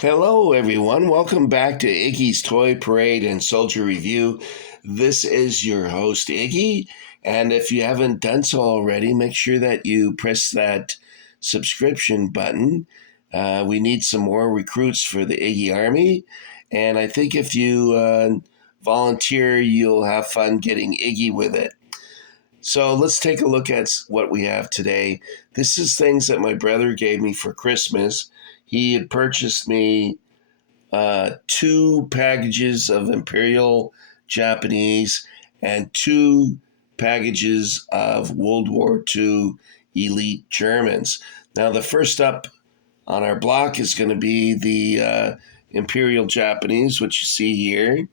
Hello, everyone. Welcome back to Iggy's Toy Parade and Soldier Review. This is your host, Iggy. And if you haven't done so already, make sure that you press that subscription button. We need some more recruits for the Iggy Army. And I think if you volunteer, you'll have fun getting Iggy with it. So let's take a look at what we have today. This is things that my brother gave me for Christmas. He had purchased me two packages of Imperial Japanese and two packages of World War II elite Germans. Now, the first up on our block is going to be the Imperial Japanese, which you see here.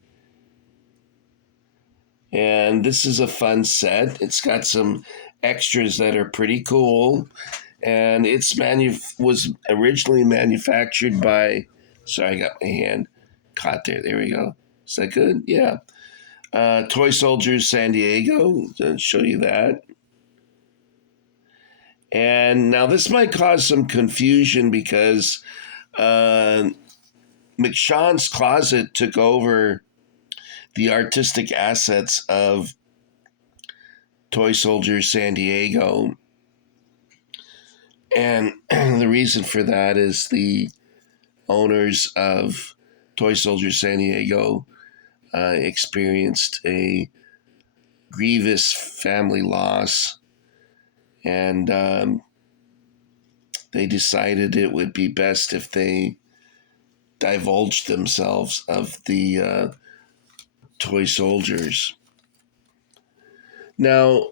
And this is a fun set. It's got some extras that are pretty cool. And it's was originally manufactured by, sorry, I got my hand caught there. There we go. Is that good? Yeah. Toy Soldiers San Diego. I'll show you that. And now this might cause some confusion because McShawn's Closet took over the artistic assets of Toy Soldiers San Diego. And the reason for that is the owners of Toy Soldiers San Diego experienced a grievous family loss, and they decided it would be best if they divulged themselves of the toy soldiers. Now,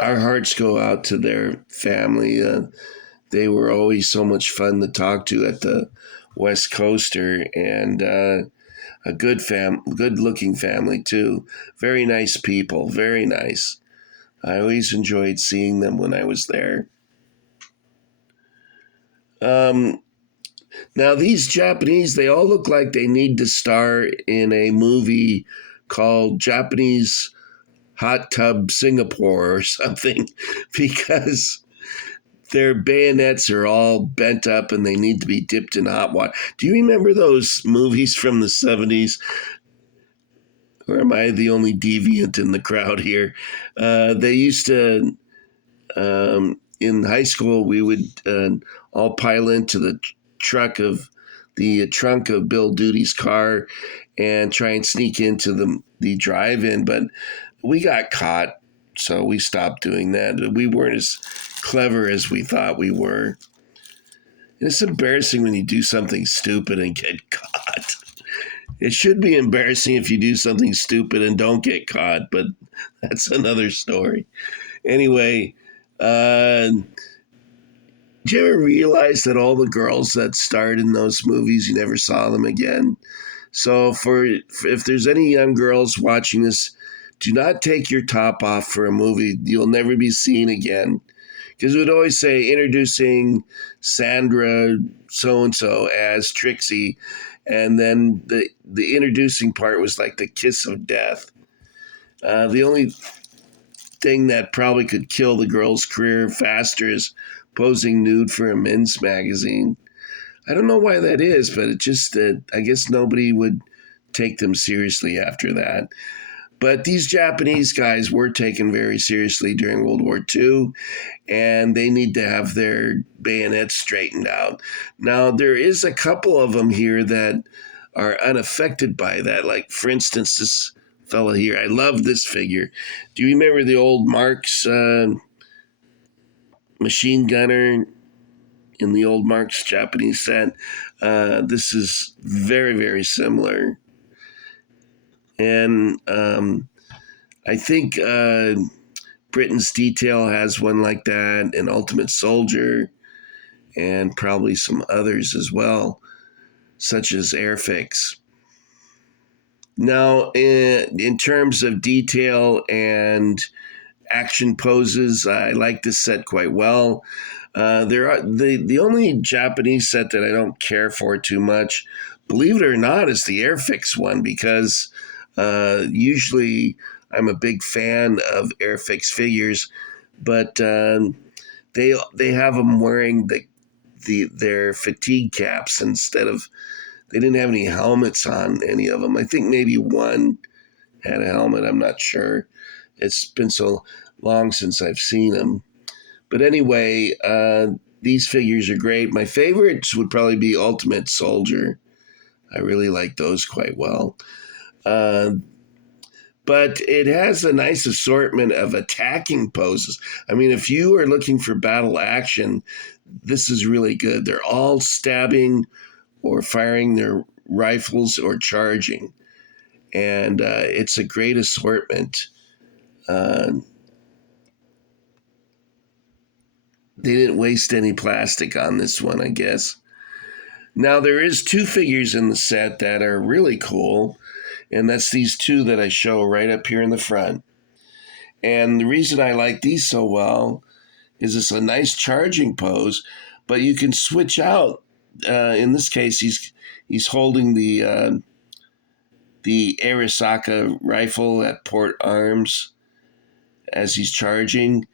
our hearts go out to their family. They were always so much fun to talk to at the West Coaster, and a good-looking family too. Very nice people, very nice. I always enjoyed seeing them when I was there. Now, these Japanese, they all look like they need to star in a movie called Japanese Hot Tub Singapore or something because their bayonets are all bent up and they need to be dipped in hot water. Do you remember those movies from the 70s? Or am I the only deviant in the crowd here? They used to, in high school, we would all pile into the trunk of Bill Duty's car and try and sneak into the drive-in, but we got caught, so we stopped doing that. We weren't as clever as we thought we were. And it's embarrassing when you do something stupid and get caught. It should be embarrassing if you do something stupid and don't get caught, but that's another story. Anyway, did you ever realize that all the girls that starred in those movies, you never saw them again? So if there's any young girls watching this, do not take your top off for a movie you'll never be seen again. Because it would always say, introducing Sandra so-and-so as Trixie, and then the introducing part was like the kiss of death. The only thing that probably could kill the girl's career faster is posing nude for a men's magazine. I don't know why that is, but it just, I guess nobody would take them seriously after that. But these Japanese guys were taken very seriously during World War II, and they need to have their bayonets straightened out. Now, there is a couple of them here that are unaffected by that. Like, for instance, this fella here. I love this figure. Do you remember the old Marx machine gunner in the old Marx Japanese set? This is very, very similar. And I think Britain's Detail has one like that, and Ultimate Soldier, and probably some others as well, such as Airfix. Now, in terms of detail and action poses, I like this set quite well. The only Japanese set that I don't care for too much, believe it or not, is the Airfix one, because usually I'm a big fan of Airfix figures, but they they have them wearing their fatigue caps instead of. They didn't have any helmets on any of them. I think maybe one had a helmet. I'm not sure. It's been so long since I've seen them. But anyway, these figures are great. My favorites would probably be Ultimate Soldier. I really like those quite well. Uh, but it has a nice assortment of attacking poses. I mean, if you are looking for battle action, this is really good. They're all stabbing or firing their rifles or charging. And it's a great assortment. Uh, they didn't waste any plastic on this one, I guess. Now, there is two figures in the set that are really cool, and that's these two that I show right up here in the front. And the reason I like these so well is it's a nice charging pose, but you can switch out. In this case, he's holding the Arisaka rifle at port arms as he's charging,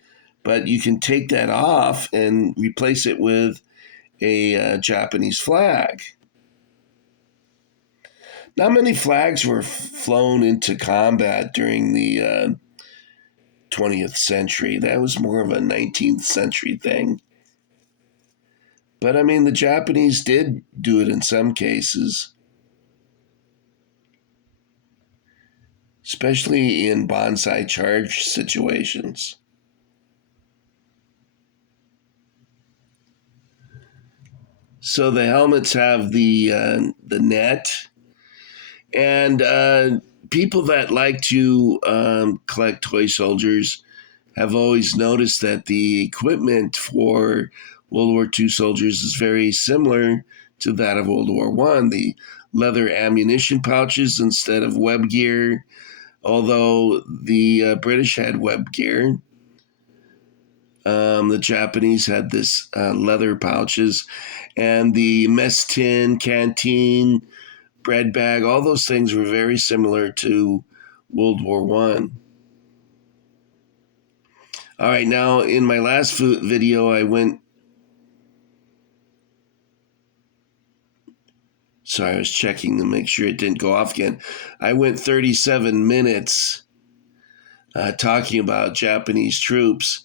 but you can take that off and replace it with a Japanese flag. Not many flags were flown into combat during the 20th century. That was more of a 19th century thing. But I mean, the Japanese did do it in some cases, especially in bonsai charge situations. So the helmets have the net, and people that like to collect toy soldiers have always noticed that the equipment for World War II soldiers is very similar to that of World War I. The leather ammunition pouches instead of web gear, although the British had web gear. The Japanese had this leather pouches, and the mess tin, canteen, bread bag, all those things were very similar to World War I. All right, now in my last video, I was checking to make sure it didn't go off again. I went 37 minutes talking about Japanese troops.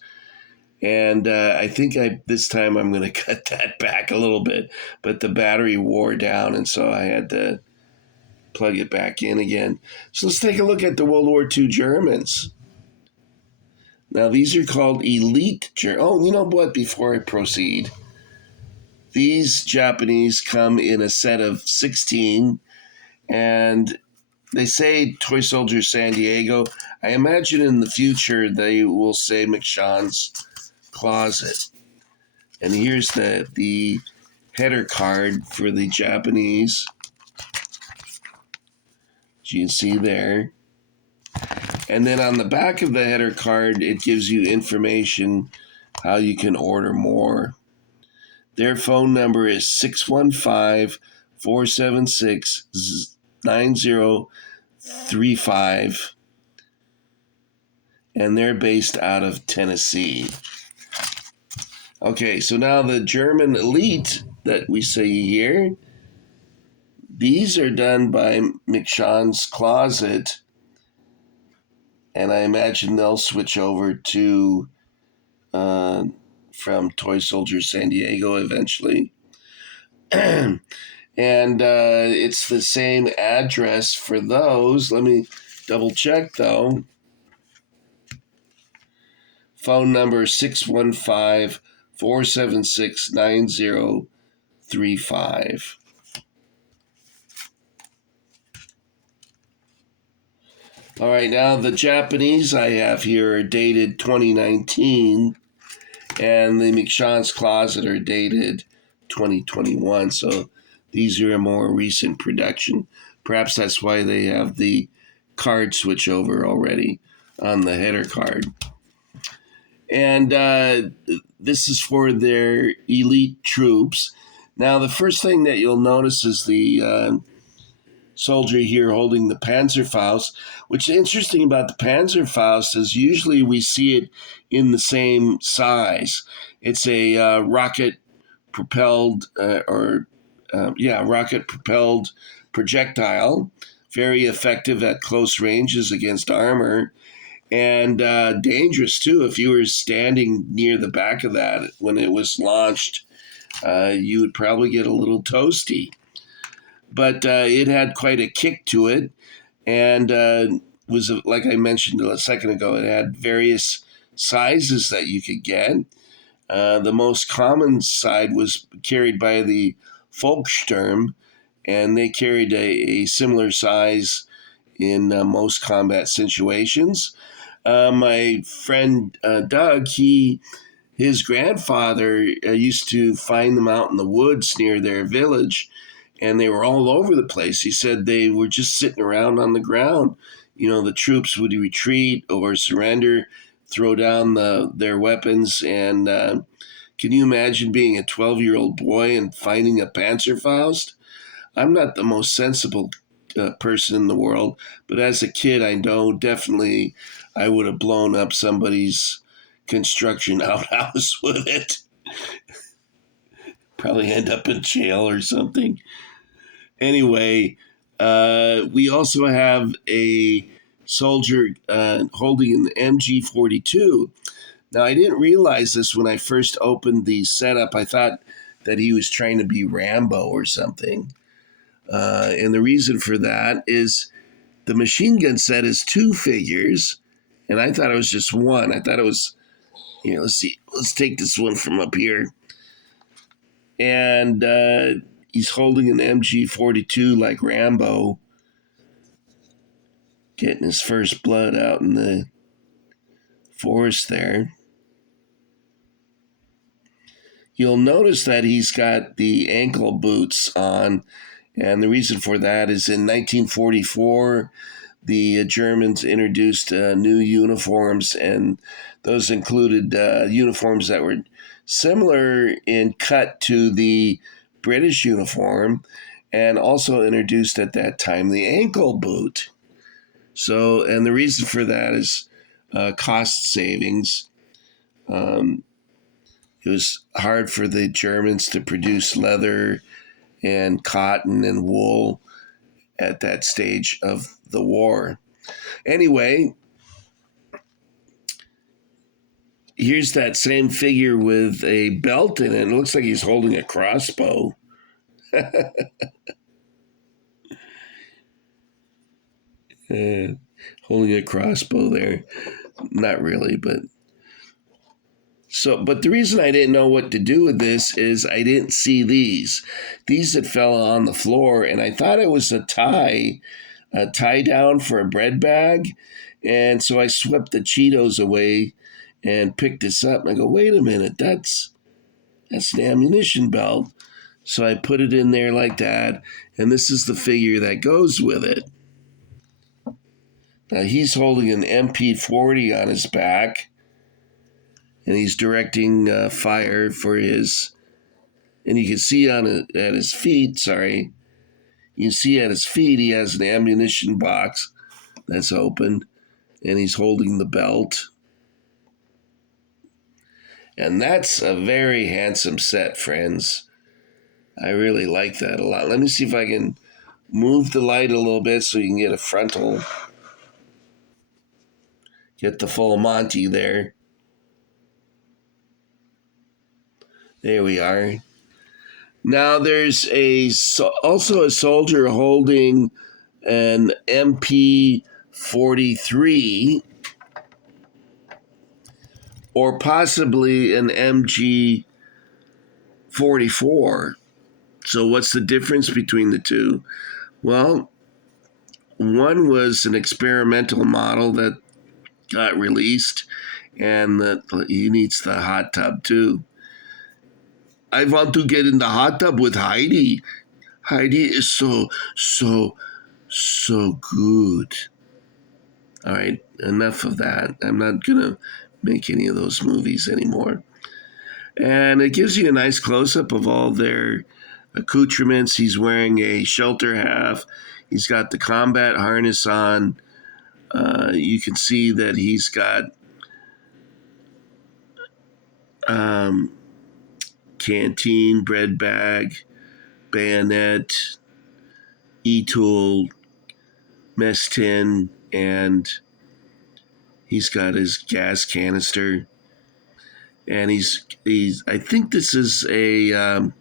And I think this time I'm going to cut that back a little bit. But the battery wore down, and so I had to plug it back in again. So let's take a look at the World War II Germans. Now, these are called elite Germans. Oh, you know what? Before I proceed, these Japanese come in a set of 16, and they say Toy Soldier San Diego. I imagine in the future they will say McShawn's Closet. And here's the header card for the Japanese. As you can see there. And then on the back of the header card, it gives you information how you can order more. Their phone number is 615-476-9035. And they're based out of Tennessee. Okay, so now the German elite that we see here, these are done by McShawn's Closet, and I imagine they'll switch over to from Toy Soldier San Diego eventually. And it's the same address for those. Let me double check though. Phone number 615-476-9035. All right, now the Japanese I have here are dated 2019, and the McShawn's Closet are dated 2021. So these are a more recent production. Perhaps that's why they have the card switch over already on the header card. And this is for their elite troops. Now, the first thing that you'll notice is the soldier here holding the Panzerfaust. What's interesting about the Panzerfaust is usually we see it in the same size. It's a rocket propelled rocket propelled projectile, very effective at close ranges against armor, and dangerous too. If you were standing near the back of that when it was launched, you would probably get a little toasty. But it had quite a kick to it, and was, like I mentioned a second ago, it had various sizes that you could get. The most common side was carried by the Volkssturm, and they carried a similar size in most combat situations. My friend Doug, his grandfather used to find them out in the woods near their village, and they were all over the place. He said they were just sitting around on the ground. The troops would retreat or surrender, throw down their weapons, and can you imagine being a 12-year-old boy and finding a Panzerfaust? I'm not the most sensible person in the world, but as a kid, I know definitely I would have blown up somebody's construction outhouse with it. Probably end up in jail or something. Anyway, we also have a soldier holding an MG42. Now, I didn't realize this when I first opened the setup. I thought that he was trying to be Rambo or something. And the reason for that is the machine gun set is 2 figures, and I thought it was just one. I thought it was, let's see, let's take this one from up here. And he's holding an MG42 like Rambo, getting his first blood out in the forest there. You'll notice that he's got the ankle boots on, and the reason for that is in 1944, the Germans introduced new uniforms, and those included uniforms that were similar in cut to the British uniform, and also introduced at that time the ankle boot. So, and the reason for that is cost savings. It was hard for the Germans to produce leather and cotton and wool at that stage of the war. Anyway, here's that same figure with a belt in it. It looks like he's holding a crossbow. Holding a crossbow there. Not really, but but the reason I didn't know what to do with this is I didn't see these that fell on the floor, and I thought it was a tie down for a bread bag. And so I swept the Cheetos away and picked this up, and I go, wait a minute, that's an ammunition belt. So I put it in there like that, and this is the figure that goes with it. Now he's holding an MP40 on his back, and he's directing fire for his, and you can see at his feet, you can see at his feet he has an ammunition box that's open, and he's holding the belt. And that's a very handsome set, friends. I really like that a lot. Let me see if I can move the light a little bit so you can get a frontal, get the full Monty there. There we are. Now there's also a soldier holding an MP43 or possibly an MG44. So what's the difference between the two? Well, one was an experimental model that got released, and that he needs the hot tub too. I want to get in the hot tub with Heidi. Heidi is so good. All right, enough of that. I'm not going to make any of those movies anymore. And it gives you a nice close-up of all their accoutrements. He's wearing a shelter half. He's got the combat harness on. You can see that he's got canteen, bread bag, bayonet, e-tool, mess tin, and he's got his gas canister. And he's I think this is the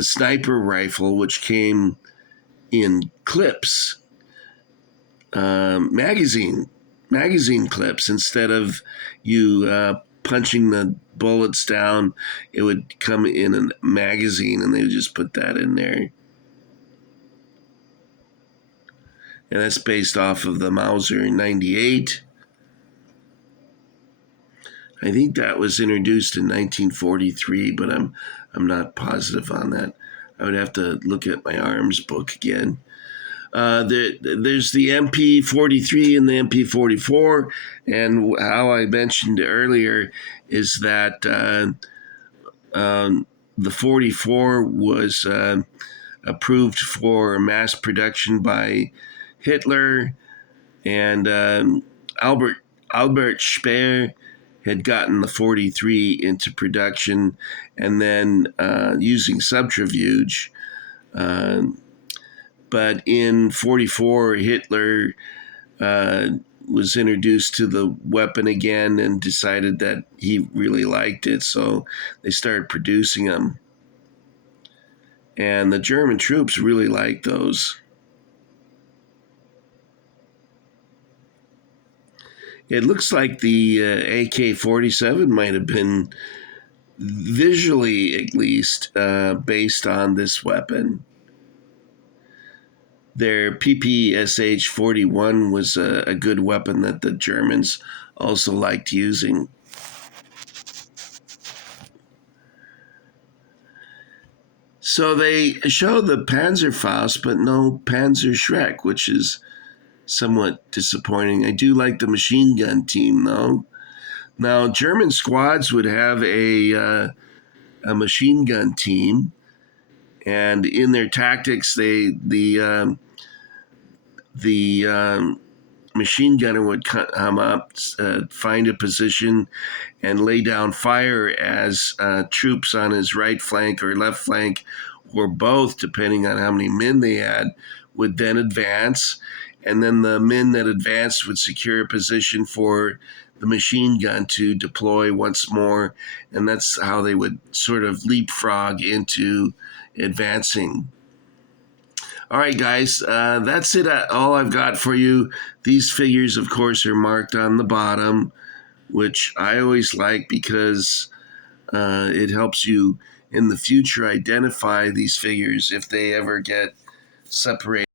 sniper rifle, which came in clips, magazine clips. Instead of you punching the bullets down, it would come in a magazine, and they would just put that in there. And that's based off of the Mauser 98. I think that was introduced in 1943, but I'm not positive on that. I would have to look at my arms book again. There's the MP43 and the MP44, and how I mentioned earlier is that the 44 was approved for mass production by Hitler, and Albert Speer had gotten the 43 into production, and then using subterfuge. But in 44, Hitler was introduced to the weapon again and decided that he really liked it, so they started producing them. And the German troops really liked those. It looks like the AK-47 might have been, visually at least, based on this weapon. Their PPSH-41 was a good weapon that the Germans also liked using. So they show the Panzerfaust, but no Panzerschreck, which is somewhat disappointing. I do like the machine gun team, though. Now, German squads would have a machine gun team, and in their tactics, the machine gunner would come up, find a position, and lay down fire as troops on his right flank or left flank, or both, depending on how many men they had, would then advance. And then the men that advanced would secure a position for the machine gun to deploy once more. And that's how they would sort of leapfrog into advancing. All right, guys, that's it. All I've got for you. These figures, of course, are marked on the bottom, which I always like because it helps you in the future identify these figures if they ever get separated.